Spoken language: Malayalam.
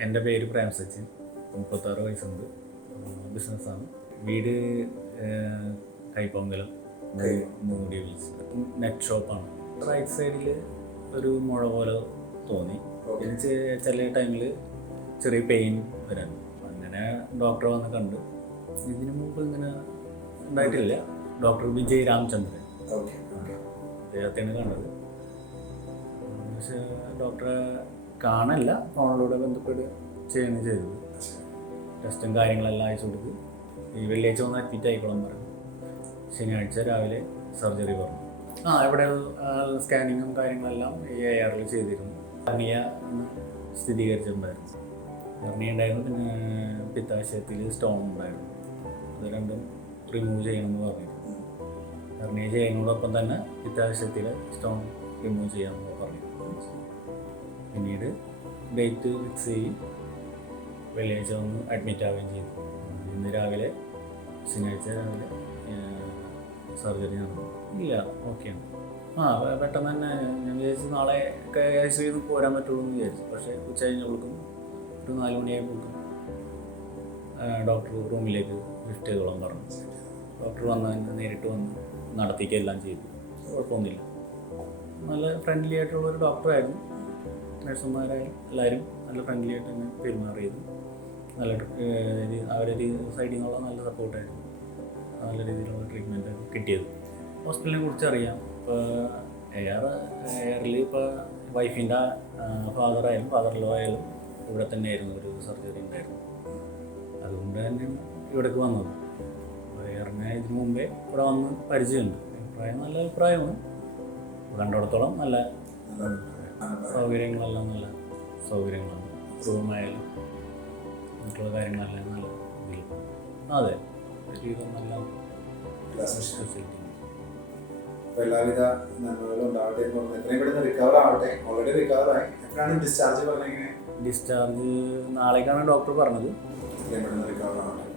എന്റെ പേര് പ്രേം സച്ചിൻ. മുപ്പത്താറ് വയസ്സുണ്ട്. ബിസിനസ്സാണ്. വീട് കൈപ്പൊങ്കലം മൂടി വിളിച്ച് നെറ്റ് ഷോപ്പാണ്. റൈറ്റ് സൈഡിൽ ഒരു മുഴ പോലെ തോന്നി. എനിക്ക് ചില ടൈമിൽ ചെറിയ പെയിൻ വരുന്നു അങ്ങനെ ഡോക്ടറെ വന്ന് കണ്ടു. ഇതിനു മുമ്പ് ഇങ്ങനെ ഉണ്ടായിട്ടില്ല. ഡോക്ടർ വിജയ് രാമചന്ദ്രൻ. അദ്ദേഹത്തെയാണ് കണ്ടത്. പക്ഷേ ഡോക്ടറെ കാണല്ല. ഫോണിലൂടെ ബന്ധപ്പെട്ട് ചെയ്യുന്ന ചെയ്തത്. ടെസ്റ്റും കാര്യങ്ങളെല്ലാം അയച്ചു കൊടുത്ത്. ഈ വെള്ളിയാഴ്ച ഒന്ന് അഡ്മിറ്റ് ആയിക്കോളം പറഞ്ഞു. ശനിയാഴ്ച രാവിലെ സർജറി പറഞ്ഞു. ആ ഇവിടെ സ്കാനിങ്ങും കാര്യങ്ങളെല്ലാം ഈ എ ആറിൽ ചെയ്തിരുന്നു. ഹെർണിയ സ്ഥിരീകരിച്ചിട്ടുണ്ടായിരുന്നു. ഹെർണിയ ഉണ്ടായിരുന്നു പിന്നെ പിത്താശയത്തിൽ സ്റ്റോൺ ഉണ്ടായിരുന്നു. അത് രണ്ടും റിമൂവ് ചെയ്യണമെന്ന് പറഞ്ഞിരുന്നു. ഹെർണിയ ചെയ്യുന്നതോടൊപ്പം തന്നെ പിത്താശയത്തിലെ സ്റ്റോൺ റിമൂവ് ചെയ്യാമെന്ന് പറഞ്ഞു. പിന്നീട് ഡേറ്റ് ഫിക്സ് ചെയ്യും വെള്ളിയാഴ്ച ഒന്ന് അഡ്മിറ്റ് ആവുകയും ചെയ്തു. ഇന്ന് രാവിലെ ശനിയാഴ്ച രാവിലെ സർജറി നടന്നു. ഇല്ല ഓക്കെയാണ് ആ പെട്ടെന്ന് തന്നെ ഞാൻ വിചാരിച്ചു നാളെ സി നിന്ന് പോരാൻ പറ്റുള്ളൂ എന്ന് വിചാരിച്ചു. പക്ഷേ ഉച്ച കഴിഞ്ഞപ്പോഴേക്കും ഒരു നാല് കൊടുക്കും. ഡോക്ടർ റൂമിലേക്ക് ലിഫ്റ്റ് ചെയ്തോളാൻ പറഞ്ഞു. ഡോക്ടർ വന്ന് നേരിട്ട് വന്ന് നടത്തിക്കുകയെല്ലാം ചെയ്തു. കുഴപ്പമൊന്നുമില്ല. നല്ല ഫ്രണ്ട്ലി ആയിട്ടുള്ള ഒരു ഡോക്ടറായിരുന്നു നഴ്സുമാരായാലും എല്ലാവരും നല്ല ഫ്രണ്ട്ലി ആയിട്ട് തന്നെ പെരുമാറിയത് നല്ല അവരൊരു സൈഡിൽ നിന്നുള്ള നല്ല സപ്പോർട്ടായിരുന്നു നല്ല രീതിയിലുള്ള ട്രീറ്റ്മെന്റ് കിട്ടിയത്. ഹോസ്പിറ്റലിനെ കുറിച്ച് അറിയാം. ഇപ്പോൾ എയർ എയറിൽ ഇപ്പോൾ വൈഫിന്റെ ഫാദറായാലും ഫാദറിലോ ആയാലും ഇവിടെ തന്നെ ആയിരുന്നു ഒരു സർജറി ഉണ്ടായിരുന്നു അതുകൊണ്ട് തന്നെ ഇവിടേക്ക് വന്നത്. എയറിനെ ഇതിനു മുമ്പേ ഇവിടെ വന്ന് പരിചയമുണ്ട്. അഭിപ്രായം നല്ല അഭിപ്രായമാണ്. കണ്ടിടത്തോളം നല്ല സൗകര്യങ്ങളെല്ലാം നല്ല സൗകര്യങ്ങളാണ്. റൂമായാലും മറ്റുള്ള കാര്യങ്ങളെല്ലാം നല്ല ഇതിൽ അതെ. ഒരുവിധം നല്ല ഫെസിലിറ്റി എല്ലാവിധ നന്മകളും ഉണ്ടാവട്ടെ എന്ന് പറഞ്ഞു എത്രയും പെട്ടെന്ന് റിക്കവർ ആവട്ടെ. ഓൾറെഡി റിക്കവർ ആയി. എപ്പോഴാണ് ഡിസ്ചാർജ് പറഞ്ഞെങ്ങനെ ഡിസ്ചാർജ് നാളേക്കാണ് ഡോക്ടർ പറഞ്ഞത്. എത്രയും പെട്ടെന്ന് റിക്കവർ ആവട്ടെ.